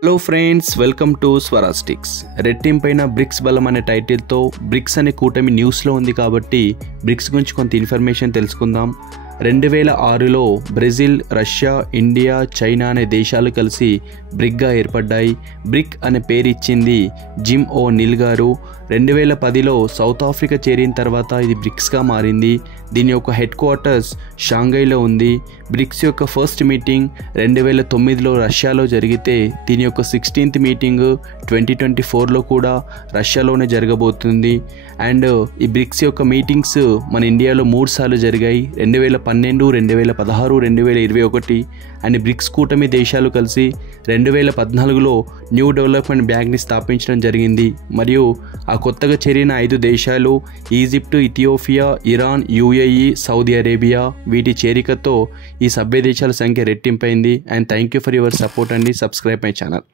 Hello friends, welcome to స్వరాస్టిక్స్. Red team పైన BRICS బలం అనే టైటిల్తో బ్రిక్స్ అనే కూటమి న్యూస్లో ఉంది కాబట్టి బ్రిక్స్ గురించి కొంత ఇన్ఫర్మేషన్ తెలుసుకుందాం. 2006లో బ్రెజిల్, రష్యా, ఇండియా, చైనా అనే దేశాలు కలిసి బ్రిక్గా ఏర్పడ్డాయి. బ్రిక్ అనే పేరు ఇచ్చింది జిమ్ ఓ నిల్ గారు. 2010లో సౌత్ ఆఫ్రికా చేరిన తర్వాత ఇది బ్రిక్స్గా మారింది. దీని యొక్క హెడ్ క్వార్టర్స్ షాంఘైలో ఉంది. బ్రిక్స్ యొక్క ఫస్ట్ మీటింగ్ 2009లో రష్యాలో జరిగితే దీని యొక్క 16th మీటింగ్ 2024లో కూడా రష్యాలోనే జరగబోతుంది. అండ్ ఈ బ్రిక్స్ యొక్క మీటింగ్స్ మన ఇండియాలో 3 సార్లు జరిగాయి. 2012, 2016, 2021. అండ్ బ్రిక్స్ కూటమి దేశాలు కలిసి 2014లో న్యూ డెవలప్మెంట్ బ్యాంక్ని స్థాపించడం జరిగింది. మరియు ఆ కొత్తగా చేరిన 5 దేశాలు Egypt, Ethiopia, Iran, UAE, Saudi Arabia. వీటి చేరికతో ఈ సభ్య దేశాల సంఖ్య రెట్టింపైంది. And thank you for your support అండి. Subscribe my channel.